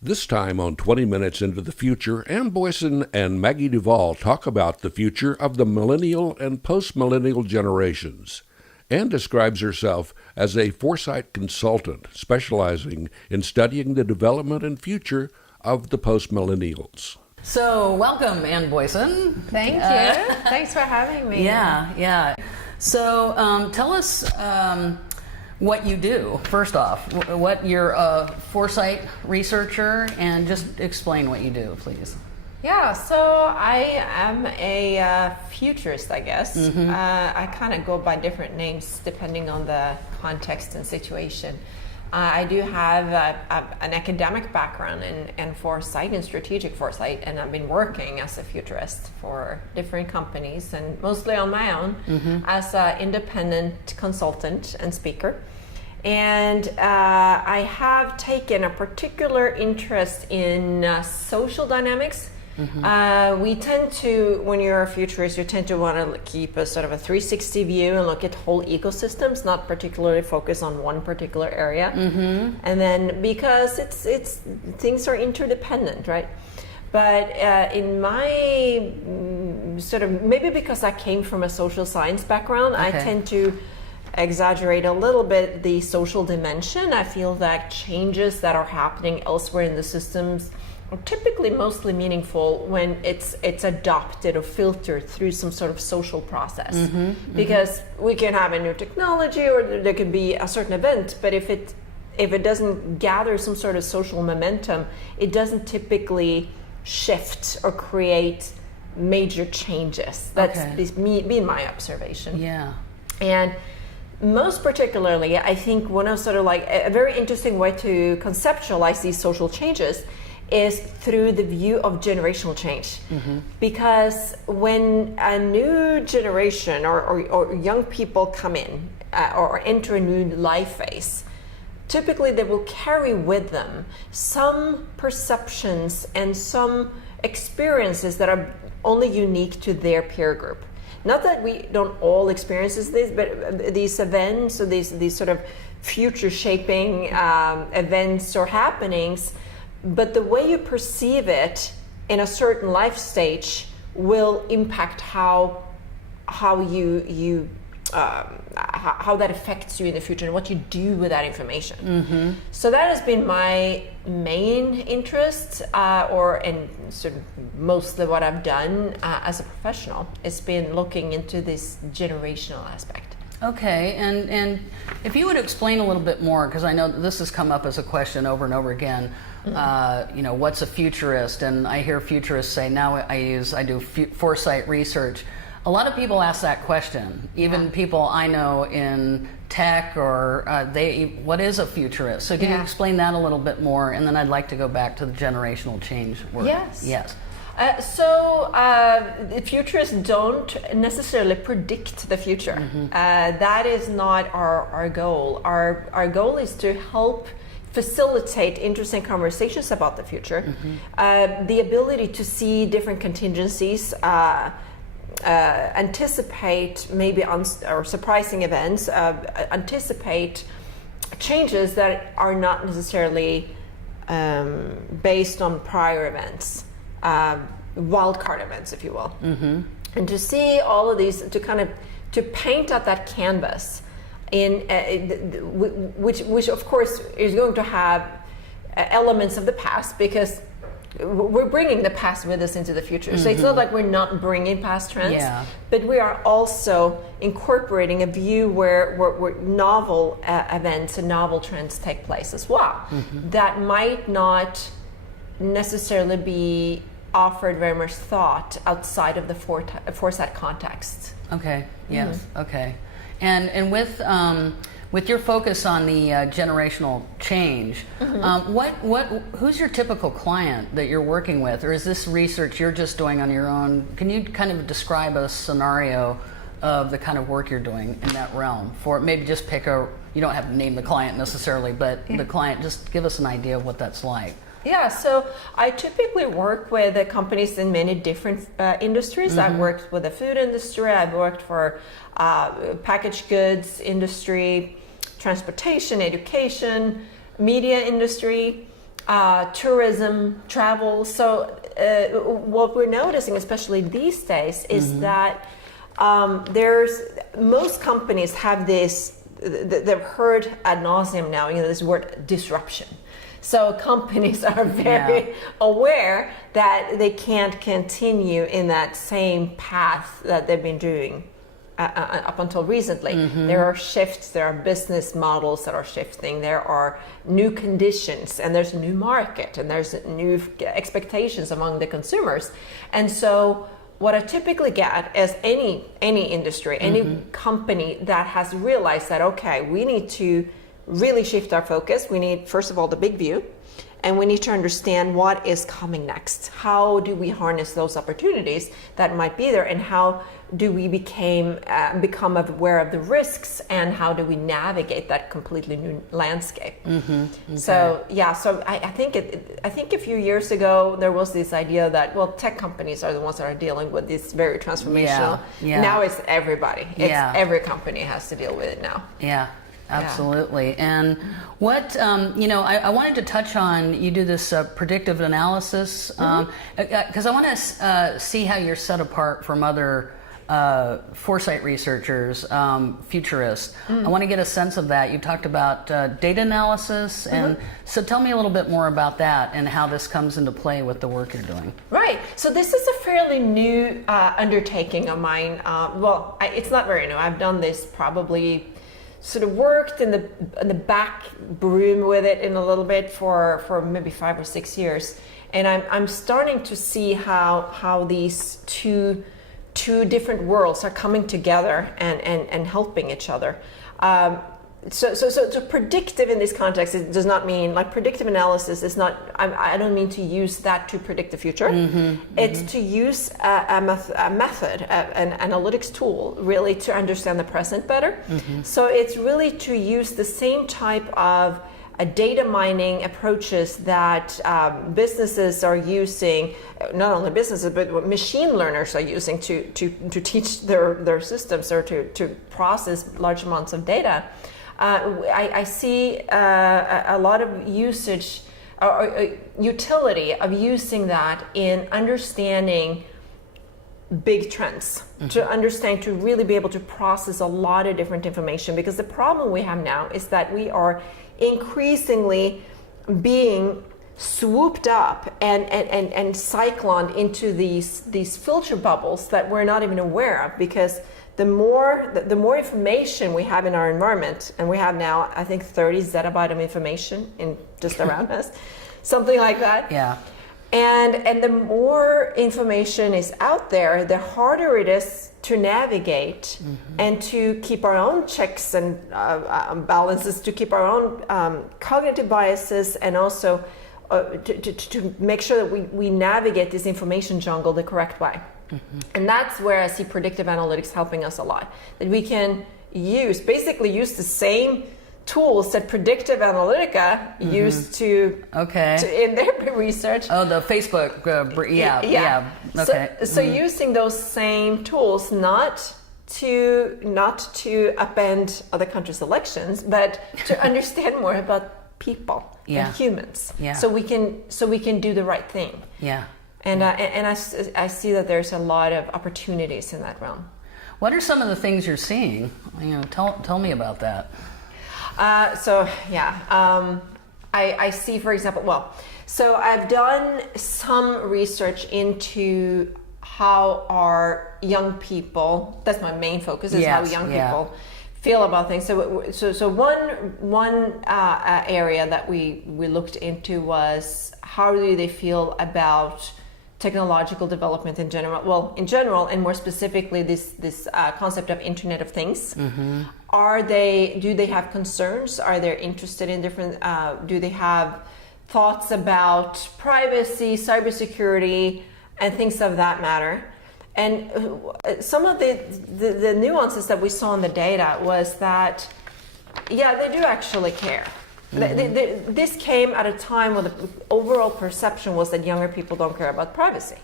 This time on 20 Minutes into the Future, Ann Boysen and Maggie Duval talk about the future of the millennial and post-millennial generations. Ann describes herself as a foresight consultant specializing in studying the development and future of the post-millennials. So, welcome, Ann Boysen. Thank you. Thanks for having me. Yeah. So, tell us what you do, first off. What you're a foresight researcher, and just explain what you do, please. Yeah, so I am a futurist, I guess. Mm-hmm. I kind of go by different names depending on the context and situation. I do have an academic background in foresight and strategic foresight, and I've been working as a futurist for different companies and mostly on my own as an independent consultant and speaker. And I have taken a particular interest in social dynamics. We tend to, when you're a futurist, you tend to want to keep a sort of a 360 view and look at whole ecosystems, not particularly focus on one particular area. And then because it's things are interdependent, right? But in my sort of, maybe because I came from a social science background, I tend to exaggerate a little bit the social dimension. I feel that changes that are happening elsewhere in the systems are typically mostly meaningful when it's adopted or filtered through some sort of social process. Because we can have a new technology or there can be a certain event, but if it doesn't gather some sort of social momentum, it doesn't typically shift or create major changes. That's been my observation. Yeah. And most particularly, I think one of sort of like a very interesting way to conceptualize these social changes is through the view of generational change. Because when a new generation or young people come in or enter a new life phase, typically they will carry with them some perceptions and some experiences that are only unique to their peer group. Not that we don't all experience this, but these events or these sort of future shaping events or happenings, but the way you perceive it in a certain life stage will impact how that affects you in the future and what you do with that information. So that has been my main interest, and sort of mostly what I've done as a professional. It's been looking into this generational aspect. Okay, and if you would explain a little bit more, because I know that this has come up as a question over and over again. What's a futurist? And I hear futurists say, now I do foresight research. A lot of people ask that question. Even people I know in tech or what is a futurist? So can you explain that a little bit more? And then I'd like to go back to the generational change work. Yes. The futurists don't necessarily predict the future. That is not our goal. Our goal is to help facilitate interesting conversations about the future. The ability to see different contingencies, anticipate maybe or surprising events, anticipate changes that are not necessarily based on prior events. Wildcard events, if you will, and to see all of these, to paint out that canvas in which of course is going to have elements of the past, because we're bringing the past with us into the future. So it's not like we're not bringing past trends, but we are also incorporating a view where novel events and novel trends take place as well. That might not necessarily be offered very much thought outside of the foresight context. Okay. Yes. Okay. And with your focus on the generational change, who's your typical client that you're working with, or is this research you're just doing on your own? Can you kind of describe a scenario of the kind of work you're doing in that realm? For maybe just pick you don't have to name the client necessarily, but the client, just give us an idea of what that's like. Yeah, so I typically work with companies in many different industries. I've worked with the food industry, I've worked for packaged goods industry, transportation, education, media industry. tourism, travel. So what we're noticing, especially these days, is that most companies have this, they've heard ad nauseum now, this word disruption. So companies are very aware that they can't continue in that same path that they've been doing up until recently. There are shifts, there are business models that are shifting, there are new conditions, and there's a new market, and there's new expectations among the consumers. And so what I typically get is any industry, any company that has realized that, okay, we need to really shift our focus. We need, first of all, the big view, and we need to understand what is coming next. How do we harness those opportunities that might be there, and how do we become aware of the risks, and how do we navigate that completely new landscape? Okay. So I think a few years ago there was this idea that, well, tech companies are the ones that are dealing with this very transformational. Now it's everybody. Every company has to deal with it now. Absolutely. And what, I wanted to touch on, you do this predictive analysis, because I want to see how you're set apart from other foresight researchers, futurists. I want to get a sense of that. You talked about data analysis, and so tell me a little bit more about that and how this comes into play with the work you're doing. Right. So this is a fairly new undertaking of mine. It's not very new. I've done this probably sort of worked in the back room with it in a little bit for maybe 5 or 6 years, and I'm starting to see how these two different worlds are coming together and helping each other. So predictive in this context, it does not mean, like, predictive analysis is not, I don't mean to use that to predict the future. It's to use a method, an analytics tool, really to understand the present better. So it's really to use the same type of data mining approaches that businesses are using, not only businesses, but what machine learners are using to teach their systems, or to process large amounts of data. I see a lot of usage or utility of using that in understanding big trends, to really be able to process a lot of different information. Because the problem we have now is that we are increasingly being swooped up and cycloned into these filter bubbles that we're not even aware of, because the more information we have in our environment, and we have now, I think, 30 zettabyte of information in just around us, something like that. And the more information is out there, the harder it is to navigate and to keep our own checks and balances, to keep our own cognitive biases, and also to make sure that we navigate this information jungle the correct way. And that's where I see predictive analytics helping us a lot. That we can basically use the same tools that predictive analytica used to in their research. Oh, the Facebook, Okay. So using those same tools, not to upend other countries' elections, but to understand more about people and humans. So we can do the right thing. And I see that there's a lot of opportunities in that realm. What are some of the things you're seeing? Tell me about that. I see, for example, so I've done some research into how our young people, that's my main focus, is how young people feel about things. So one area that we looked into was, how do they feel about technological development in general, and more specifically this concept of Internet of Things. Do they have concerns? Are they interested in different, do they have thoughts about privacy, cybersecurity, and things of that matter? And some of the nuances that we saw in the data was that, they do actually care. This came at a time when the overall perception was that younger people don't care about privacy,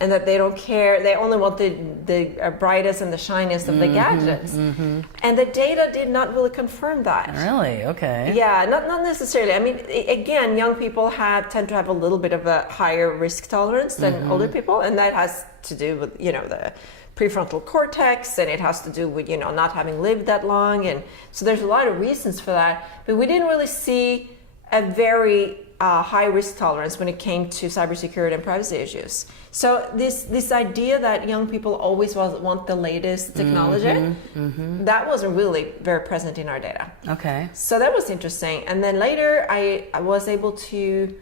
and that they don't care. They only want the brightest and the shiniest of the gadgets. And the data did not really confirm that. Really? Okay. Yeah, not necessarily. I mean, again, young people tend to have a little bit of a higher risk tolerance than older people, and that has to do with the prefrontal cortex, and it has to do with not having lived that long, and so there's a lot of reasons for that. But we didn't really see a very high risk tolerance when it came to cybersecurity and privacy issues. So this idea that young people always want the latest technology, that wasn't really very present in our data. Okay. So that was interesting. And then later I was able to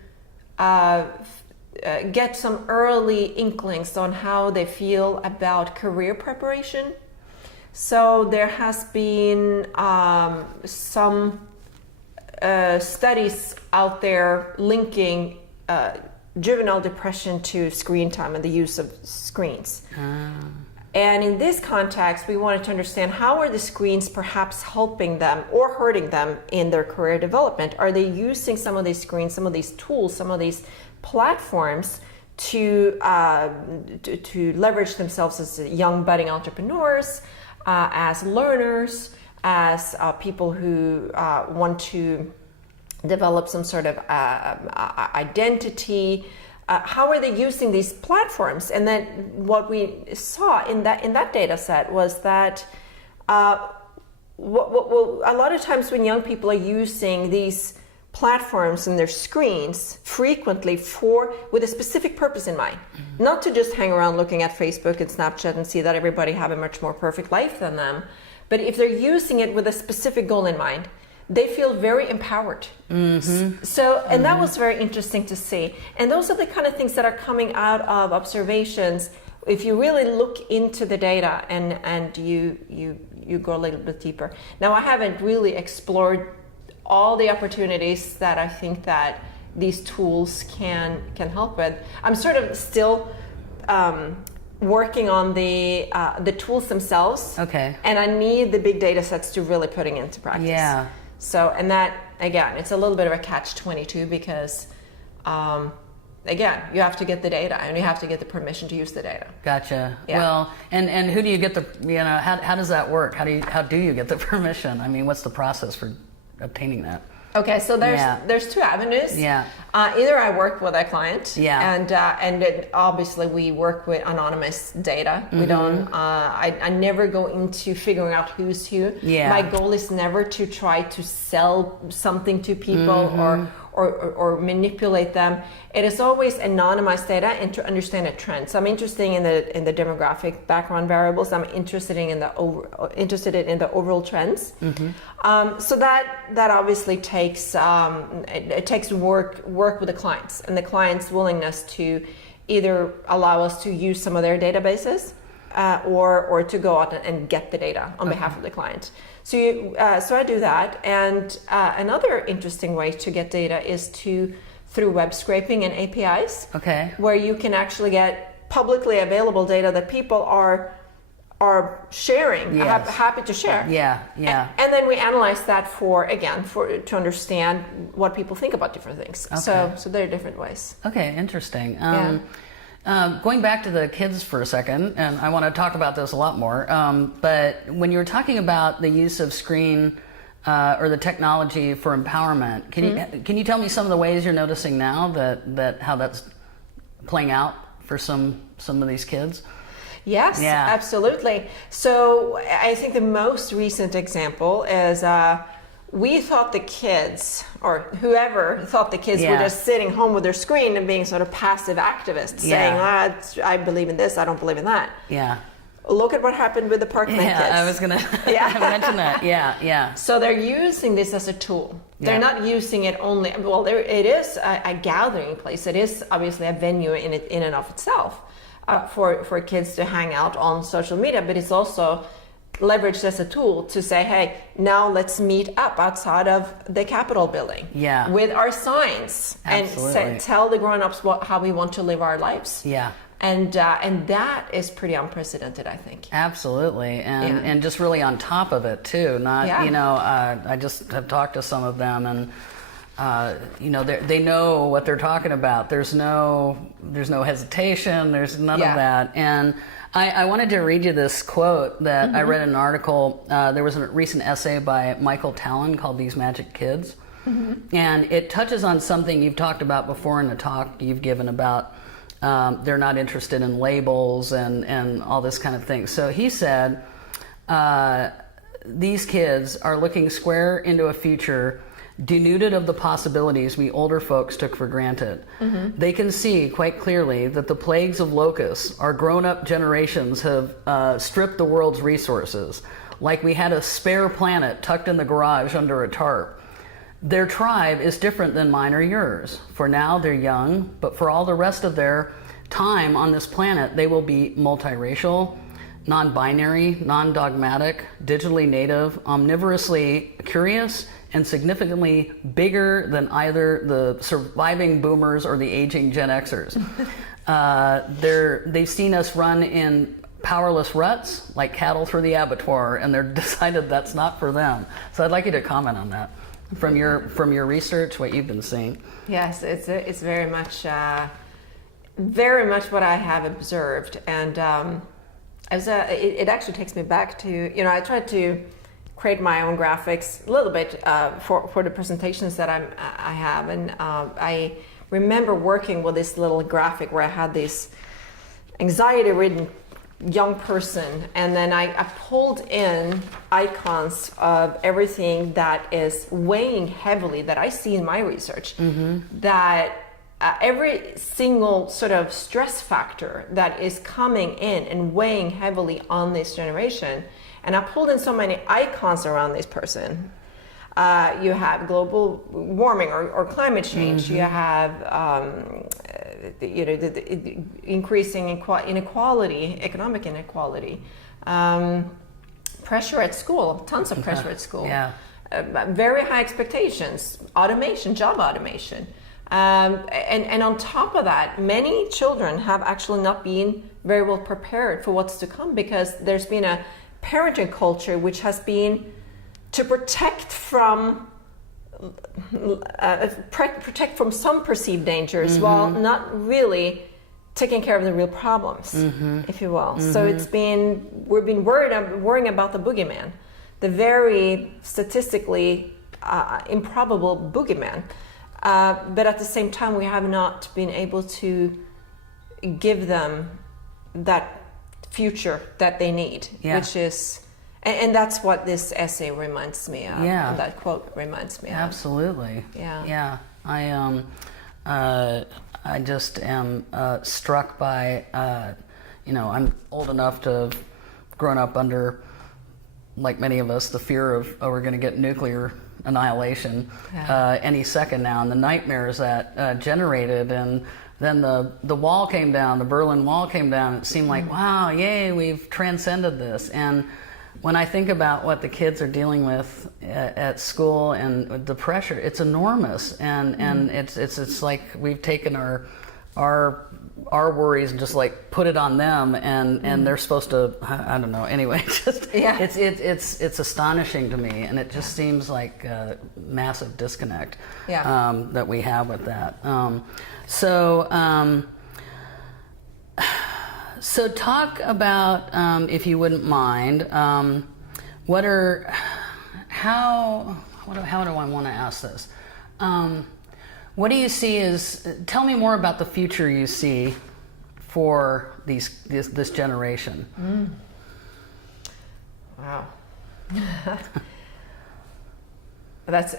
get some early inklings on how they feel about career preparation. So there has been some studies out there linking juvenile depression to screen time and the use of screens. And in this context, we wanted to understand how are the screens perhaps helping them or hurting them in their career development? Are they using some of these screens, some of these tools, some of these platforms to leverage themselves as young budding entrepreneurs, as learners, as people who want to develop some sort of identity? How are they using these platforms? And then what we saw in that data set was that a lot of times when young people are using these platforms and their screens frequently with a specific purpose in mind, not to just hang around looking at Facebook and Snapchat and see that everybody have a much more perfect life than them, but if they're using it with a specific goal in mind, they feel very empowered. So, and that was very interesting to see. And those are the kind of things that are coming out of observations. If you really look into the data and you go a little bit deeper. Now, I haven't really explored all the opportunities that I think that these tools can help with. I'm sort of still working on the tools themselves. Okay. And I need the big data sets to really putting into practice. Yeah. So, and that, again, it's a little bit of a catch-22 because, again, you have to get the data and you have to get the permission to use the data. Gotcha. Yeah. Well, and who do you get how does that work? How do you get the permission? I mean, what's the process for obtaining that? Okay, so there's two avenues. Yeah. Either I work with a client. Yeah. And obviously we work with anonymous data. We don't. I never go into figuring out who's who. Yeah. My goal is never to try to sell something to people or manipulate them. It is always anonymized data and to understand a trend. So I'm interested in the demographic background variables. I'm interested in the overall trends. So that obviously takes it takes work with the clients and the client's willingness to either allow us to use some of their databases or to go out and get the data on behalf of the client. So I do that, and another interesting way to get data is through web scraping and APIs. Okay. Where you can actually get publicly available data that people are sharing, Yes. happy to share. Yeah. And then we analyze that to understand what people think about different things. Okay. So there are different ways. Okay, interesting. Yeah. Going back to the kids for a second, and I want to talk about this a lot more, but when you were talking about the use of screen or the technology for empowerment, can you tell me some of the ways you're noticing now that how that's playing out for some of these kids? Yes, Yeah. absolutely. So I think the most recent example is we thought the kids, or whoever thought the kids were Yeah. just sitting home with their screen and being sort of passive activists, Yeah. saying, I believe in this, I don't believe in that. Yeah. Look at what happened with the Parkland kids. Yeah, I was going to mention that. Yeah. So they're using this as a tool. They're Yeah. not using it only, well, it is a gathering place. It is obviously a venue in and of itself for kids to hang out on social media, but it's also leveraged as a tool to say, hey, now let's meet up outside of the Capitol building with our signs. Absolutely. And tell the grown-ups how we want to live our lives. Yeah. And that is pretty unprecedented, I think. Absolutely, and just really on top of it too. Not I just have talked to some of them, and they know what they're talking about. There's no hesitation. There's none of that. And I wanted to read you this quote that I read in an article. There was a recent essay by Michael Talon called "These Magic Kids," and it touches on something you've talked about before in a talk you've given about they're not interested in labels and all this kind of thing. So he said, these kids are looking square into a future denuded of the possibilities we older folks took for granted. They can see quite clearly that the plagues of locusts our grown-up generations have stripped the world's resources, like we had a spare planet tucked in the garage under a tarp. Their tribe is different than mine or yours. For now, they're young, but for all the rest of their time on this planet, they will be multiracial, non-binary, non-dogmatic, digitally native, omnivorously curious, and significantly bigger than either the surviving boomers or the aging Gen Xers. They've seen us run in powerless ruts like cattle through the abattoir, and they're decided that's not for them. So I'd like you to comment on that from your research, what you've been seeing. Yes, it's very much what I have observed, and it actually takes me back to, I tried to create my own graphics a little bit for the presentations that I have, and I remember working with this little graphic where I had this anxiety-ridden young person, and then I pulled in icons of everything that is weighing heavily that I see in my research, that every single sort of stress factor that is coming in and weighing heavily on this generation. And I pulled in so many icons around this person. You have global warming or climate change. You have the increasing inequality, economic inequality, pressure at school, tons of pressure at school. Very high expectations, automation, job automation. And on top of that, many children have actually not been very well prepared for what's to come, because there's been a parenting culture which has been to protect from some perceived dangers while not really taking care of the real problems, if you will. So we've been worrying about the boogeyman, the very statistically improbable boogeyman. But at the same time, we have not been able to give them that future that they need, which is, and that's what this essay reminds me of. And that quote reminds me of. Absolutely. Yeah. I just am struck by, I'm old enough to have grown up under, like many of us, the fear of, we're going to get nuclear annihilation any second now, and the nightmares that generated. And then the wall came down, the Berlin Wall came down. It seemed like, wow, yay, we've transcended this. And when I think about what the kids are dealing with at school and the pressure, it's enormous. And it's like we've taken our worries and just like put it on them, and they're supposed to, I don't know, anyway, it's astonishing to me, and it just seems like a massive disconnect that we have with that. So talk about, if you wouldn't mind, how do I want to ask this? What do you see tell me more about the future you see for this generation. Wow. That's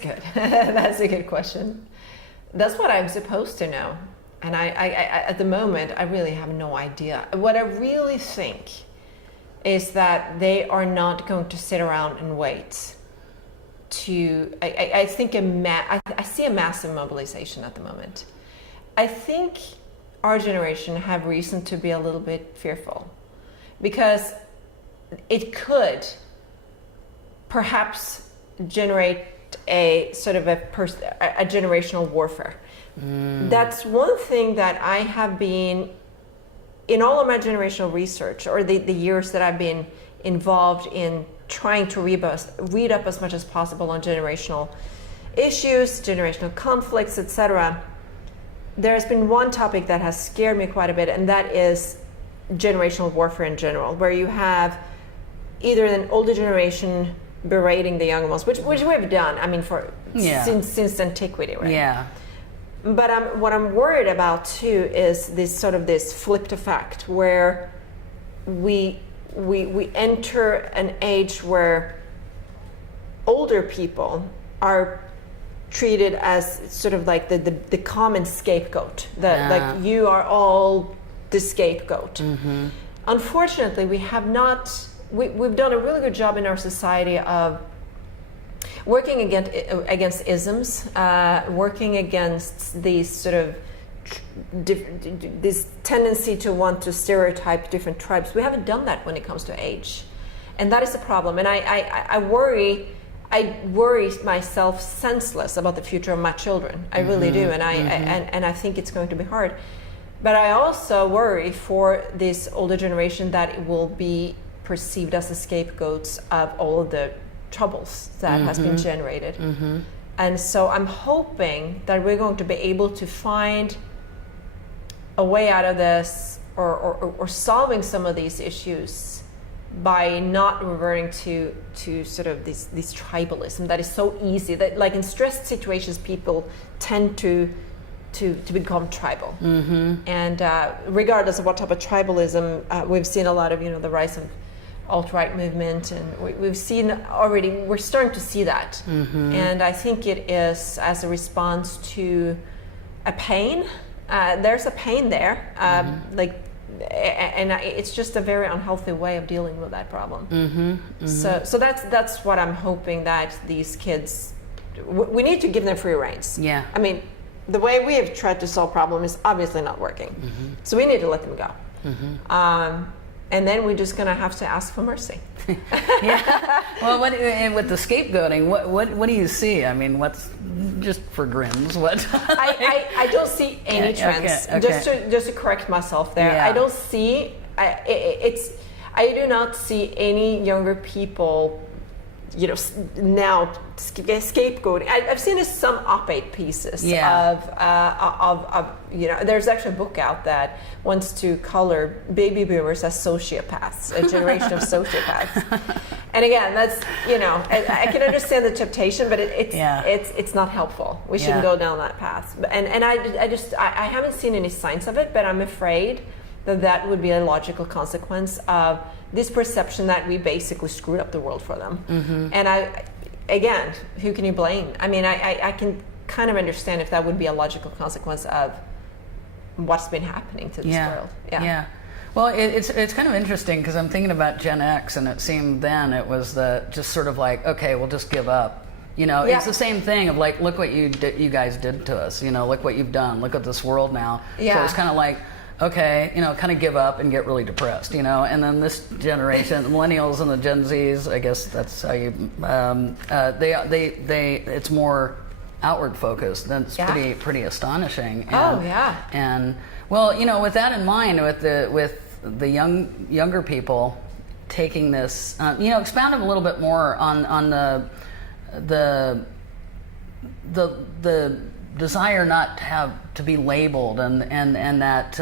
good. That's a good question. That's what I'm supposed to know. And I at the moment, I really have no idea. What I really think is that they are not going to sit around and wait I think I see a massive mobilization at the moment. I think our generation have reason to be a little bit fearful, because it could perhaps generate a sort of a generational warfare. That's one thing that I have been, in all of my generational research, or the years that I've been involved in trying to read up as much as possible on generational issues, generational conflicts, etc., there's been one topic that has scared me quite a bit, and that is generational warfare in general, where you have either an older generation berating the younger ones, which we've done, I mean, since antiquity, right? Yeah. But what I'm worried about too is this flipped effect where we enter an age where older people are treated as sort of like the common scapegoat, like you are all the scapegoat. Unfortunately, we've done a really good job in our society of working against isms, working against these sort of this tendency to want to stereotype different tribes. We haven't done that when it comes to age, and that is a problem. And I worry myself senseless about the future of my children. I really do, and I think it's going to be hard. But I also worry for this older generation that it will be perceived as the scapegoats of all of the troubles that has been generated. And so I'm hoping that we're going to be able to find a way out of this, or solving some of these issues by not reverting to sort of this tribalism that is so easy, that like in stressed situations people tend to become tribal. And regardless of what type of tribalism, we've seen a lot of the rise of alt-right movement, and we've seen already, we're starting to see that. And I think it is as a response to a pain. There's a pain there, and it's just a very unhealthy way of dealing with that problem. So that's what I'm hoping, that these kids, we need to give them free reins. Yeah. I mean, the way we have tried to solve problems is obviously not working. So we need to let them go. And then we're just going to have to ask for mercy. Yeah. Well, and with the scapegoating, what do you see? I mean, what's, just for grins, what? I don't see any trends. Okay. Just to correct myself there, Yeah. I don't see. I do not see any younger people, now scapegoating. I've seen some op-ed pieces of there's actually a book out that wants to color baby boomers as sociopaths, a generation of sociopaths. And again, that's I can understand the temptation, but it's not helpful. We shouldn't go down that path. And I haven't seen any signs of it, but I'm afraid that would be a logical consequence of this perception that we basically screwed up the world for them. And again, who can you blame? I mean, I can kind of understand if that would be a logical consequence of what's been happening to this world. Yeah. Well, it's kind of interesting because I'm thinking about Gen X, and it seemed then it was just sort of like, okay, we'll just give up. It's the same thing of like, look what you guys did to us. Look what you've done. Look at this world now. Yeah. So it's kind of like, okay, kind of give up and get really depressed, and then this generation, the millennials and the Gen Zs, I guess that's how you, it's more outward focused. That's pretty astonishing. And, And well, with that in mind, with the younger people taking this, expound a little bit more on the desire not to be labeled, and that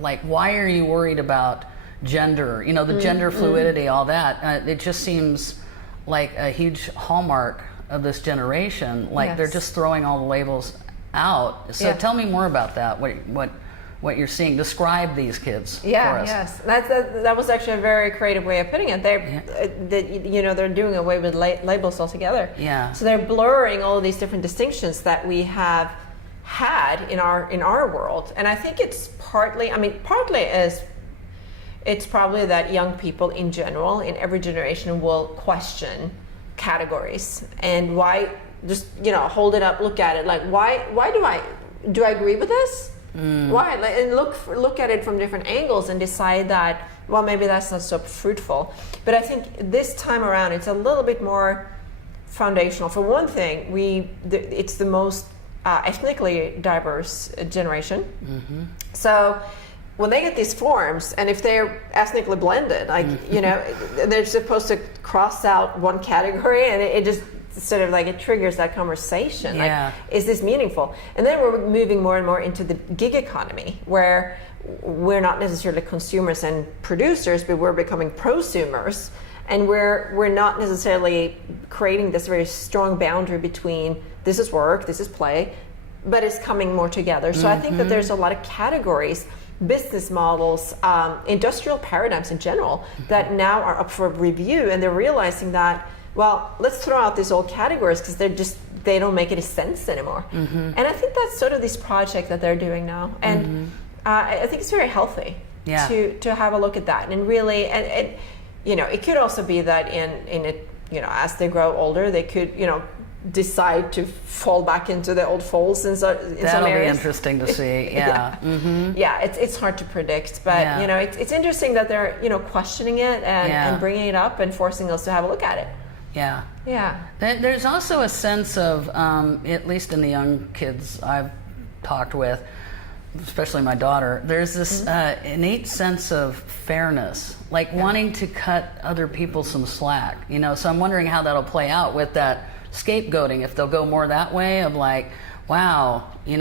like, why are you worried about gender, the gender fluidity, all that, it just seems like a huge hallmark of this generation, like they're just throwing all the labels out. So tell me more about that, what you're seeing. Describe these kids for us. Yes, that was actually a very creative way of putting it. They're doing away with labels altogether. Yeah. So they're blurring all of these different distinctions that we have had in our world, and I think it's partly it's probably that young people in general, in every generation, will question categories, and why just hold it up, look at it, like why do I agree with this? Why? And look at it from different angles and decide that, well, maybe that's not so fruitful. But I think this time around it's a little bit more foundational. For one thing, it's the most ethnically diverse generation. So when they get these forms, and if they're ethnically blended, like, they're supposed to cross out one category, and it just sort of like it triggers that conversation. Yeah. Like, is this meaningful? And then we're moving more and more into the gig economy, where we're not necessarily consumers and producers, but we're becoming prosumers, and we're not necessarily creating this very strong boundary between this is work, this is play, but it's coming more together. So I think that there's a lot of categories, business models, industrial paradigms in general that now are up for review, and they're realizing that, well, let's throw out these old categories because they don't make any sense anymore. And I think that's sort of this project that they're doing now, and I think it's very healthy to have a look at that, and really, and it could also be that in it, as they grow older, they could decide to fall back into the old folds in some areas. That'll be interesting to see. Yeah. It's hard to predict, but it's interesting that they're questioning it and bringing it up and forcing us to have a look at it. Yeah. There's also a sense of, at least in the young kids I've talked with, especially my daughter, there's this innate sense of fairness, like wanting to cut other people some slack. So I'm wondering how that'll play out with that scapegoating, if they'll go more that way of like, wow, you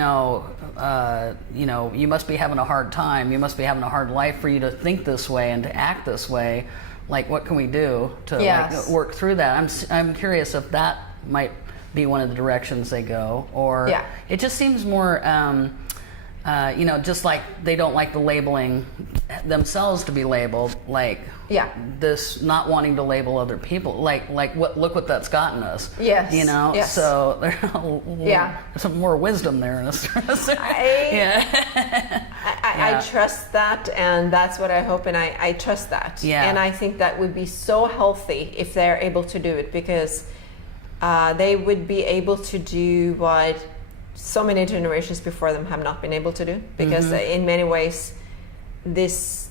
must be having a hard time, you must be having a hard life for you to think this way and to act this way. Like, what can we do to like, work through that? I'm curious if that might be one of the directions they go, or it just seems more, just like they don't like the labeling themselves to be labeled, like this not wanting to label other people, like look what that's gotten us. So there's some more wisdom there in this. I trust that, and that's what I hope, and I trust that. And I think that would be so healthy if they're able to do it, because they would be able to do what so many generations before them have not been able to do, because in many ways this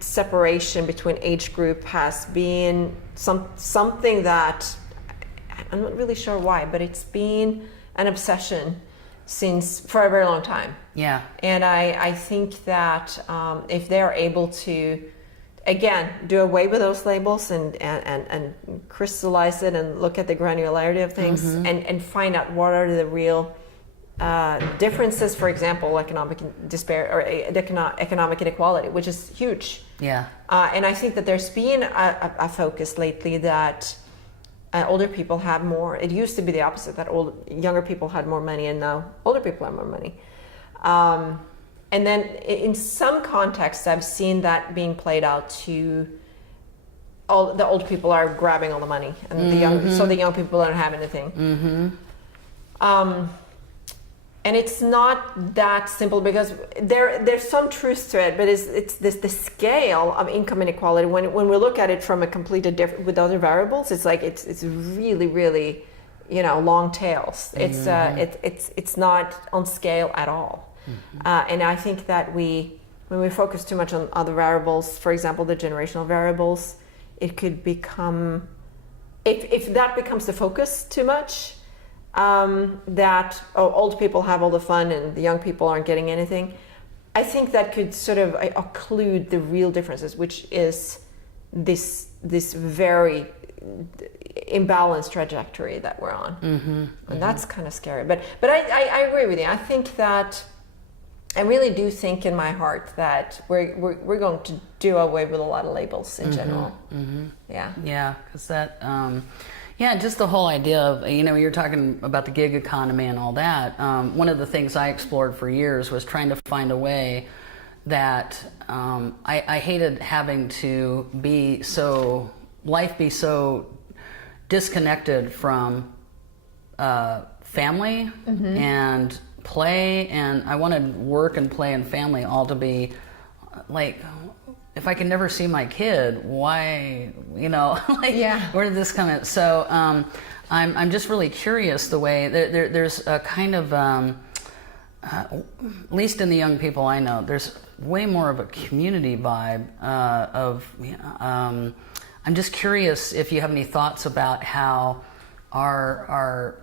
separation between age group has been something that I'm not really sure why, but it's been an obsession for a very long time. And I think that if they're able to again do away with those labels and crystallize it and look at the granularity of things, and find out what are the real differences, for example, economic economic inequality, which is huge. And I think that there's been a focus lately that older people have more. It used to be the opposite, that younger people had more money, and now older people have more money. And then in some contexts, I've seen that being played out to the old people are grabbing all the money, and the young people don't have anything. And it's not that simple, because there's some truth to it, but it's the scale of income inequality. When we look at it from a completely different, with other variables, it's like it's really, really, long tails. It's not on scale at all. And I think that when we focus too much on other variables, for example, the generational variables, it could become, if that becomes the focus too much, that old people have all the fun and the young people aren't getting anything, I think that could sort of occlude the real differences, which is this very imbalanced trajectory that we're on. And that's kind of scary. But I agree with you. I think that I really do think in my heart that we're going to do away with a lot of labels in general. Because that just the whole idea of, you're talking about the gig economy and all that. One of the things I explored for years was trying to find a way that I hated having to life be so disconnected from family and play, and I wanted work and play and family all to be like, if I can never see my kid, why, where did this come in? So I'm just really curious the way there's a kind of at least in the young people I know, there's way more of a community vibe I'm just curious if you have any thoughts about how our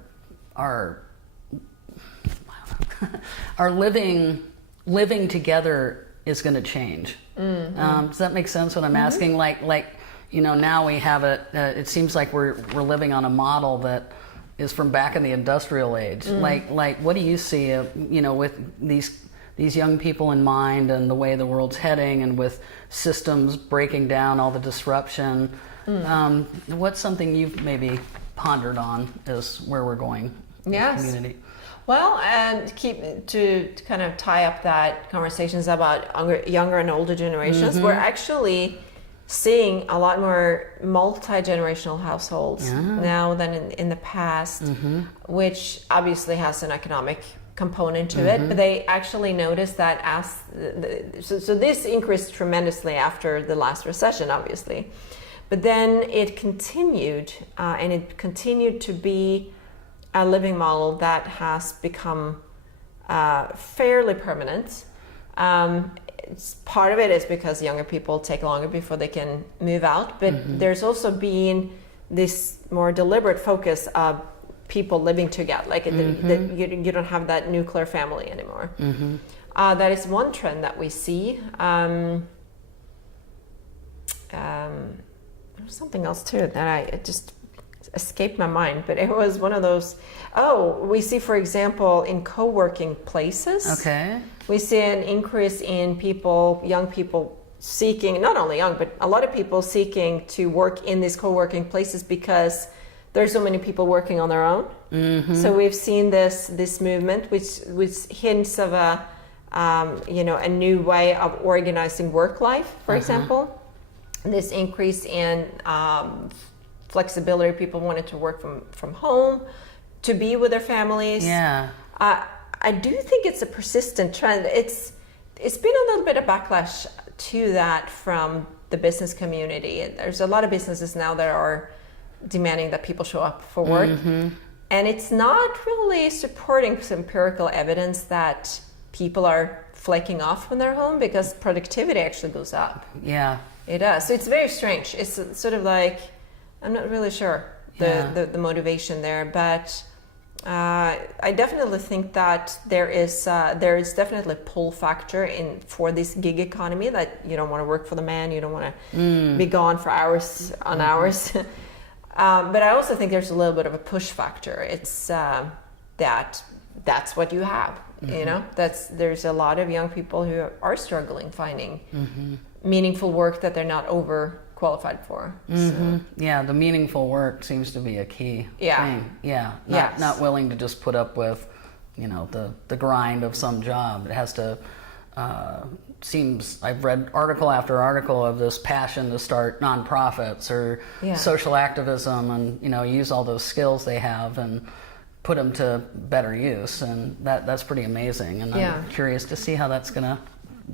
living living together is going to change. Does that make sense what I'm asking? Like, you know, now we have it seems like we're living on a model that is from back in the industrial age. Like what do you see, you know, with these young people in mind and the way the world's heading, and with systems breaking down, all the disruption? What's something you've maybe pondered on as where we're going as a community? Well, and to kind of tie up that conversations about younger and older generations, we're actually seeing a lot more multi-generational households now than in the past, which obviously has an economic component to it, but they actually noticed that so this increased tremendously after the last recession, obviously, but then it continued, and it continued to be a living model that has become fairly permanent. Part of it is because younger people take longer before they can move out, but there's also been this more deliberate focus of people living together, like you don't have that nuclear family anymore. That is one trend that we see. There's something else too that it just escaped my mind, but it was one of those. We see, for example, in co-working places. Okay. We see an increase in young people seeking, not only young, but a lot of people seeking to work in these co-working places because there's so many people working on their own. So we've seen this movement, which hints of a new way of organizing work life, for example. This increase in flexibility, people wanted to work from home, to be with their families. I do think it's a persistent trend. It's been a little bit of backlash to that from the business community. There's a lot of businesses now that are demanding that people show up for work, and it's not really supporting some empirical evidence that people are flaking off when they're home, because productivity actually goes up. It does. So it's very strange. It's sort of like, I'm not really sure the motivation there, but I definitely think that there is definitely a pull factor for this gig economy, that you don't want to work for the man, you don't want to be gone for hours on hours. But I also think there's a little bit of a push factor. It's that's what you have. You know, there's a lot of young people who are struggling finding meaningful work that they're not overqualified for. So. Yeah, the meaningful work seems to be a key thing. Not willing to just put up with, you know, the grind of some job. It has to. I've read article after article of this passion to start nonprofits or social activism, and you know, use all those skills they have and put them to better use, and that's pretty amazing. And I'm curious to see how that's going to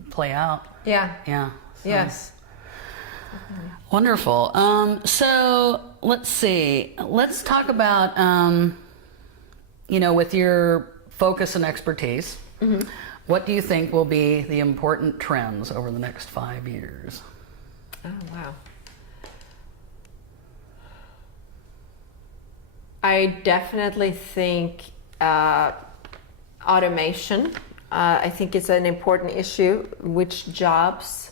play out. Yes. Wonderful. So let's see. Let's talk about, with your focus and expertise, what do you think will be the important trends over the next 5 years? Oh, wow. I definitely think automation. I think it's an important issue. Which jobs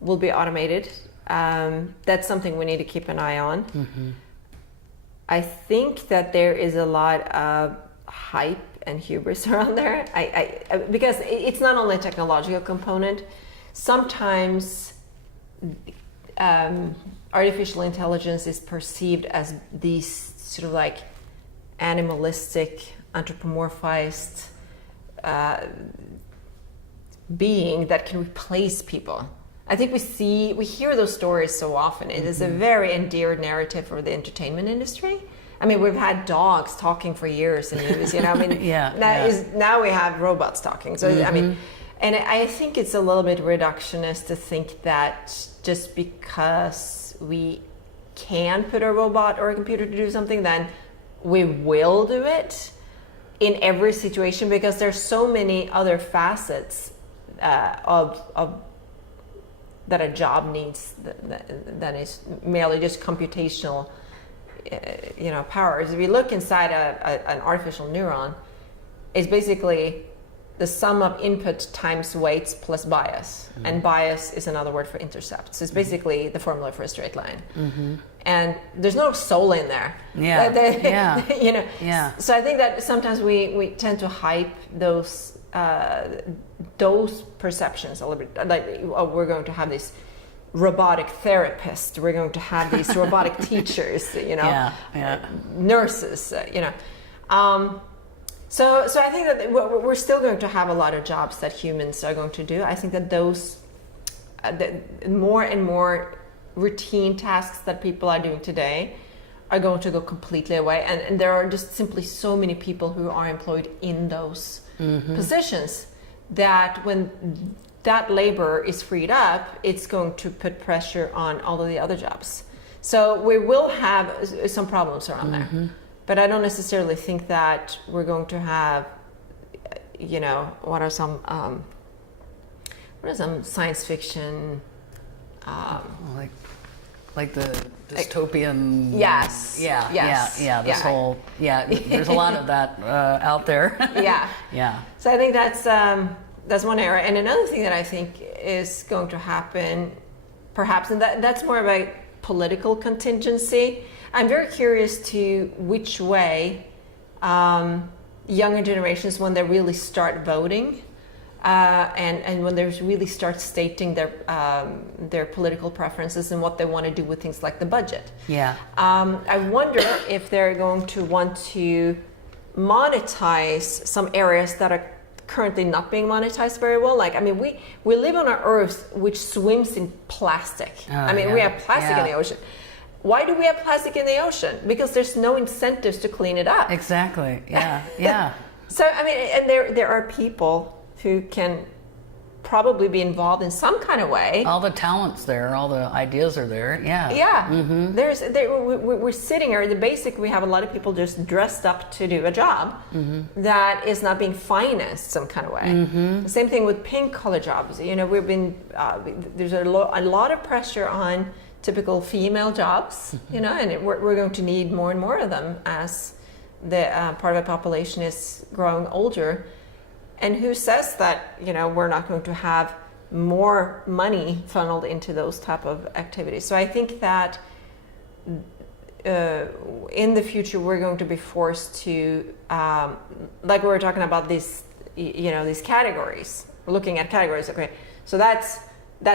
will be automated? That's something we need to keep an eye on. I think that there is a lot of hype and hubris around there. Because it's not only a technological component. Sometimes artificial intelligence is perceived as these sort of like animalistic, anthropomorphized being that can replace people. I think we hear those stories so often. It is a very endeared narrative for the entertainment industry. I mean, we've had dogs talking for years and years, you know. I mean, now we have robots talking. So I mean, and I think it's a little bit reductionist to think that just because we can put a robot or a computer to do something, then we will do it in every situation, because there's so many other facets of that a job needs that is merely just computational powers. If you look inside an artificial neuron, it's basically the sum of input times weights plus bias. And bias is another word for intercept. So it's basically the formula for a straight line. And there's no soul in there. You know. So I think that sometimes we tend to hype those perceptions a little bit. Like, oh, we're going to have this robotic therapist. We're going to have these robotic teachers. You know, nurses. You know. So I think that we're still going to have a lot of jobs that humans are going to do. I think that those more and more routine tasks that people are doing today are going to go completely away. And there are just simply so many people who are employed in those positions that when that labor is freed up, it's going to put pressure on all of the other jobs. So we will have some problems around there. But I don't necessarily think that we're going to have, you know, what are some science fiction, like the dystopian. Yes. This whole There's a lot of that out there. So I think that's one area, and another thing that I think is going to happen, perhaps, and that's more of a political contingency. I'm very curious to which way younger generations, when they really start voting, and when they really start stating their political preferences and what they want to do with things like the budget. I wonder if they're going to want to monetize some areas that are currently not being monetized very well. Like, I mean, we live on an earth which swims in plastic. We have plastic in the ocean. Why do we have plastic in the ocean? Because there's no incentives to clean it up. Exactly. So, I mean, and there are people who can probably be involved in some kind of way. All the talent's there, all the ideas are there. We're sitting here. The basic, we have a lot of people just dressed up to do a job that is not being financed some kind of way. The same thing with pink collar jobs. You know, we've been there's a lot of pressure on typical female jobs, you know, and we're going to need more and more of them as the part of the population is growing older. And who says that, you know, we're not going to have more money funneled into those type of activities? So I think that in the future we're going to be forced to, like we were talking about these, you know, these categories. We're looking at categories. Okay, so that's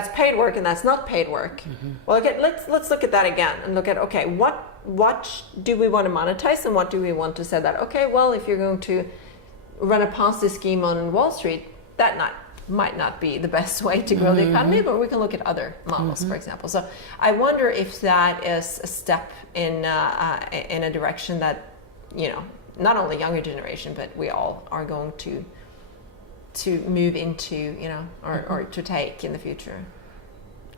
paid work and that's not paid work. Well, okay, let's look at that again and look at, okay, what do we want to monetize and what do we want to say that, okay, well, if you're going to run a Ponzi scheme on Wall Street, that might not be the best way to grow the economy, but we can look at other models, for example. So I wonder if that is a step in a direction that, you know, not only younger generation, but we all are going to move into, you know, or to take in the future.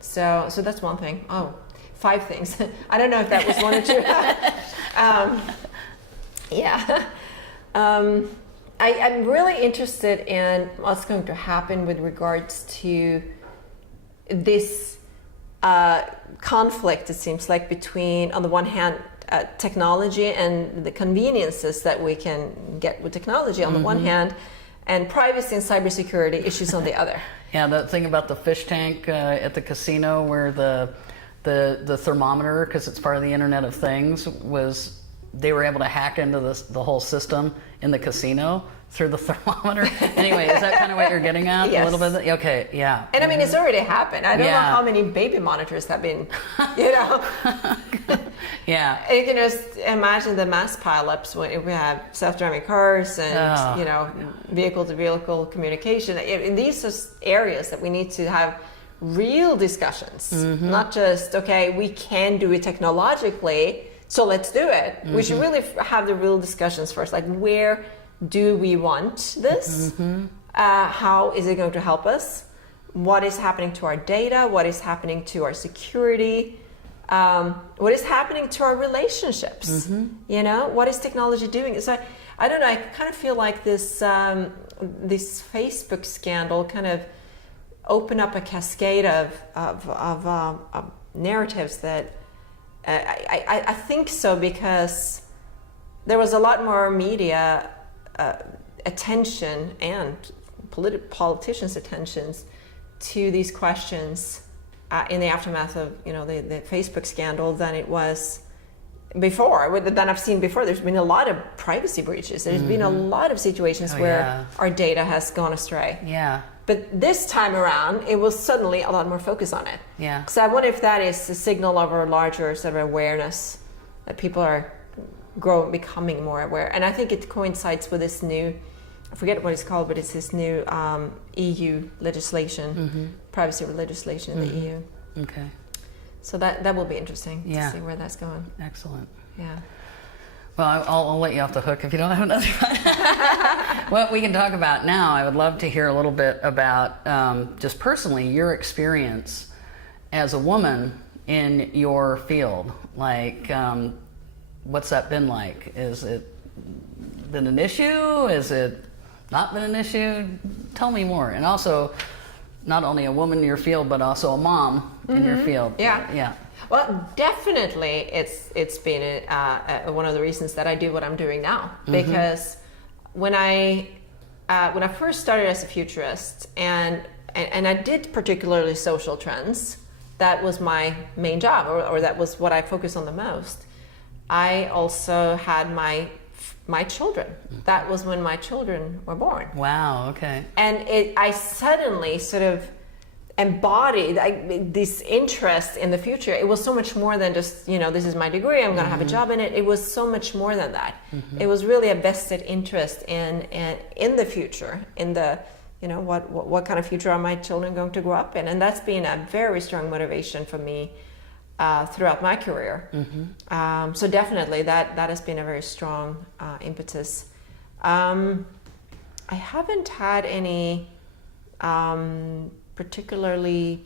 So that's one thing. Oh, 5 things. I don't know if that was 1 or 2. I'm really interested in what's going to happen with regards to this conflict, it seems like, between, on the one hand, technology and the conveniences that we can get with technology on the one hand, and privacy and cybersecurity issues on the other. Yeah, the thing about the fish tank at the casino where the thermometer, because it's part of the Internet of Things, was they were able to hack into the whole system in the casino through the thermometer. Anyway, is that kind of what you're getting at? Yes. A little bit? Okay, yeah. And I mean, it's already happened. I don't know how many baby monitors have been, you know. You can just imagine the mass pileups when we have self-driving cars and, you know, vehicle-to-vehicle communication. These are areas that we need to have real discussions, not just, okay, we can do it technologically, so let's do it. We should really have the real discussions first, like where do we want this? How is it going to help us? What is happening to our data? What is happening to our security? What is happening to our relationships? You know, what is technology doing? So I don't know, I kind of feel like this Facebook scandal kind of opened up a cascade of narratives that I think so, because there was a lot more media attention and politicians' attentions to these questions in the aftermath of the Facebook scandal than it was before, than I've seen before. There's been a lot of privacy breaches. There's been a lot of situations where our data has gone astray. Yeah. But this time around, it was suddenly a lot more focus on it. Yeah. So I wonder if that is a signal of a larger sort of awareness that people are becoming more aware. And I think it coincides with this new, I forget what it's called, but it's this new EU legislation, privacy legislation in the EU. Okay. So that will be interesting Yeah. to see where that's going. Excellent. Yeah. Well, I'll let you off the hook if you don't have another one. What we can talk about now, I would love to hear a little bit about just personally your experience as a woman in your field. Like, what's that been like? Is it been an issue? Is it not been an issue? Tell me more. And also, not only a woman in your field, but also a mom in your field. Yeah. Yeah. Well, definitely, it's been one of the reasons that I do what I'm doing now. Because when I first started as a futurist, and I did particularly social trends, that was my main job, or that was what I focused on the most. I also had my children. That was when my children were born. Wow. Okay. And I suddenly sort of embodied this interest in the future. It was so much more than just, this is my degree, I'm going to have a job in it. It was so much more than that. It was really a vested interest in the future, in the, what kind of future are my children going to grow up in? And that's been a very strong motivation for me throughout my career. So definitely that has been a very strong impetus. I haven't had any particularly,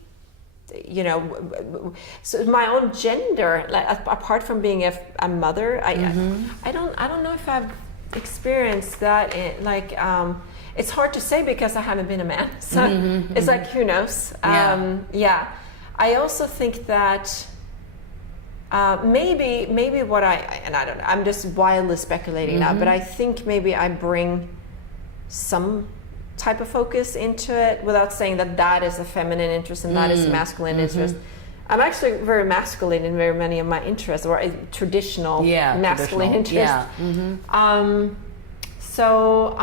so my own gender, like, apart from being a mother, I don't know if I've experienced that. It's hard to say because I haven't been a man. So it's like, who knows? Yeah. I also think that maybe what I don't know, I'm just wildly speculating now, but I think maybe I bring some type of focus into it without saying that is a feminine interest and that is a masculine interest. I'm actually very masculine in very many of my interests, or a traditional masculine interest. So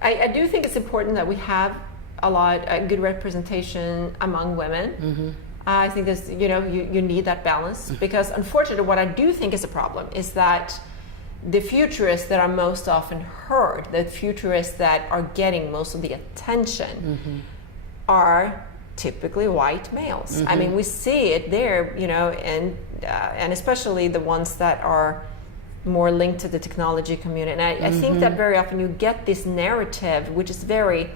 I do think it's important that we have a good representation among women. I think there's, you need that balance, because unfortunately what I do think is a problem is that the futurists that are most often heard, the futurists that are getting most of the attention are typically white males. I mean, we see it there, and especially the ones that are more linked to the technology community. And I think that very often you get this narrative, which is very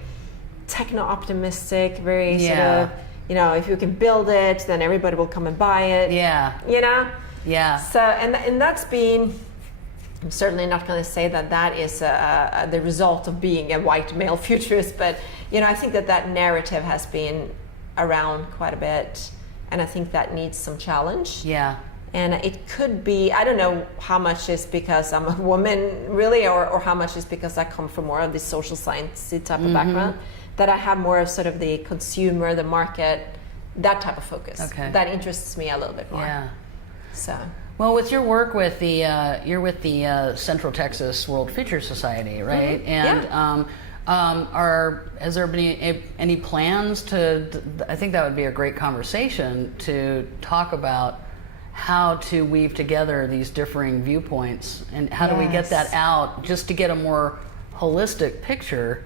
techno-optimistic, very sort of, if you can build it, then everybody will come and buy it. So, and that's been, I'm certainly not going to say that is the result of being a white male futurist, but I think that narrative has been around quite a bit, and I think that needs some challenge. And it could be, I don't know how much is because I'm a woman really, or how much is because I come from more of the social science type of background, that I have more of sort of the consumer, the market, that type of focus. That interests me a little bit more. So. Well, with your work with you're with the Central Texas World Future Society, right? And has there been any plans to? I think that would be a great conversation to talk about how to weave together these differing viewpoints, and how do we get that out, just to get a more holistic picture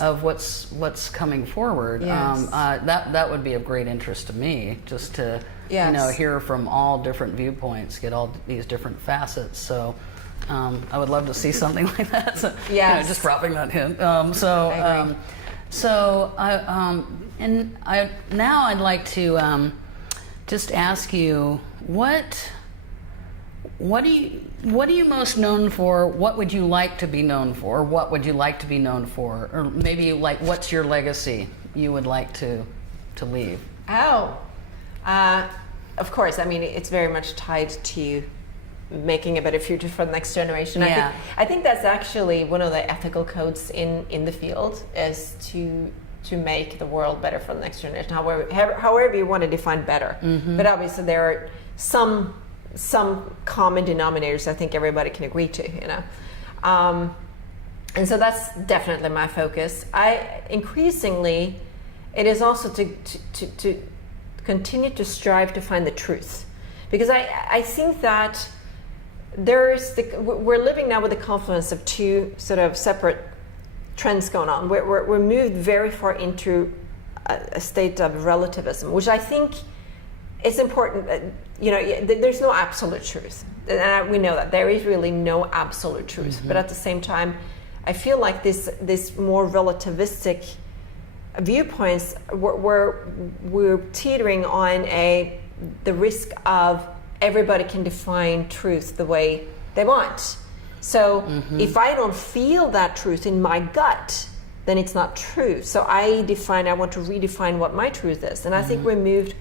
of what's coming forward. That would be of great interest to me, just to hear from all different viewpoints, get all these different facets. So I would love to see something like that. So, just dropping that hint. Now I'd like to just ask you, what are you most known for? What would you like to be known for? Or what would you like to be known for? Or maybe what's your legacy you would like to leave? Of course. I mean, it's very much tied to making a better future for the next generation. Yeah. I think that's actually one of the ethical codes in the field, is to make the world better for the next generation, however you want to define better. But obviously there are some common denominators I think everybody can agree to, and so that's definitely my focus. Increasingly it is also to continue to strive to find the truth, because I think that we're living now with the confluence of two sort of separate trends going on. We're moved very far into a state of relativism, which I think is important. There's no absolute truth, and we know that there is really no absolute truth. But at the same time, I feel like this more relativistic viewpoints, we're teetering on the risk of everybody can define truth the way they want. So if I don't feel that truth in my gut, then it's not true. So I want to redefine what my truth is. And I think we moved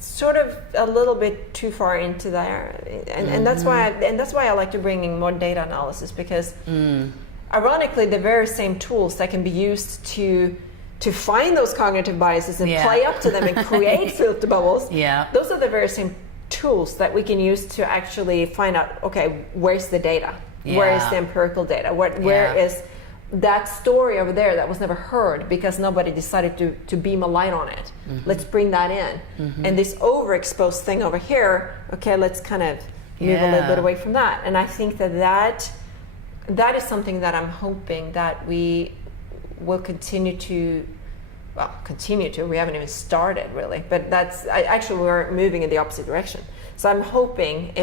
sort of a little bit too far into there. And that's why I like to bring in more data analysis, because ironically, the very same tools that can be used to find those cognitive biases and play up to them and create filter bubbles, those are the very same tools that we can use to actually find out, okay, where's the data? Where is the empirical data? Where is that story over there that was never heard because nobody decided to beam a light on it? Let's bring that in. And this overexposed thing over here, okay, let's kind of move a little bit away from that. And I think that is something that I'm hoping that we will continue to, we haven't even started really, but actually we're moving in the opposite direction. So I'm hoping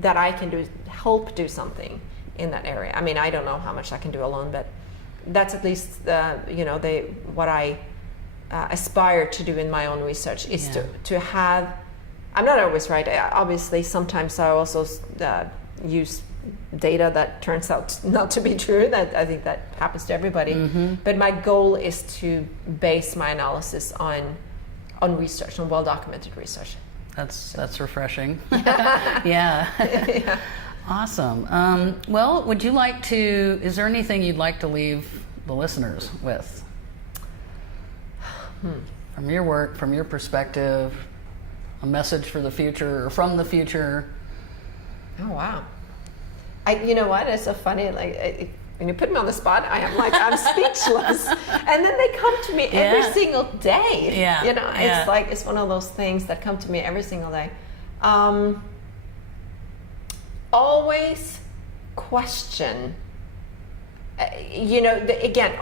that I can help do something in that area. I mean, I don't know how much I can do alone, but that's at least what I aspire to do in my own research, is to have. I'm not always right. Obviously, sometimes I also use data that turns out not to be true. That I think that happens to everybody. But my goal is to base my analysis on research, on well-documented research. That's refreshing. Yeah. Awesome. Well, would you like to? Is there anything you'd like to leave the listeners with? From your work, from your perspective, a message for the future or from the future? Oh wow. You know what? It's so funny. When you put me on the spot, I'm speechless. And then they come to me every single day. Yeah. It's like it's one of those things that come to me every single day. Always question.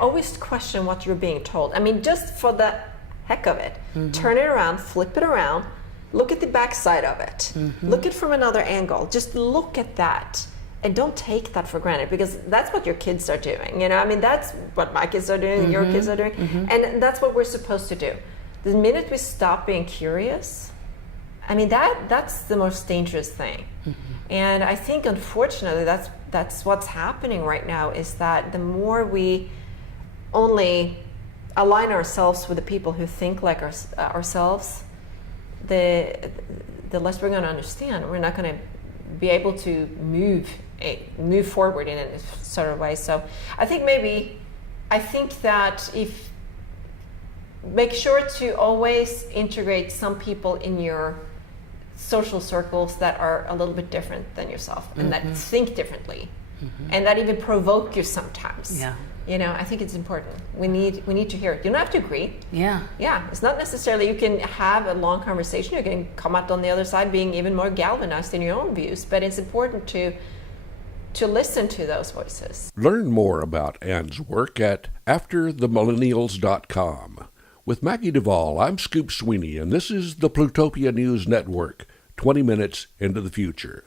Always question what you're being told. I mean, just for the heck of it, turn it around, flip it around, look at the backside of it, look at it from another angle. Just look at that. And don't take that for granted, because that's what your kids are doing. That's what my kids are doing, your kids are doing. And that's what we're supposed to do. The minute we stop being curious, that's the most dangerous thing. And I think, unfortunately, that's what's happening right now, is that the more we only align ourselves with the people who think like ourselves, the less we're going to understand. We're not going to be able to move forward in a sort of way. So I think that make sure to always integrate some people in your social circles that are a little bit different than yourself, and that think differently, and that even provoke you sometimes. I think it's important. We need to hear it. You don't have to agree. It's not necessarily, you can have a long conversation, you can come out on the other side being even more galvanized in your own views, but it's important to listen to those voices. Learn more about Anne's work at afterthemillennials.com. With Maggie Duval, I'm Scoop Sweeney, and this is the Plutopia News Network, 20 minutes into the future.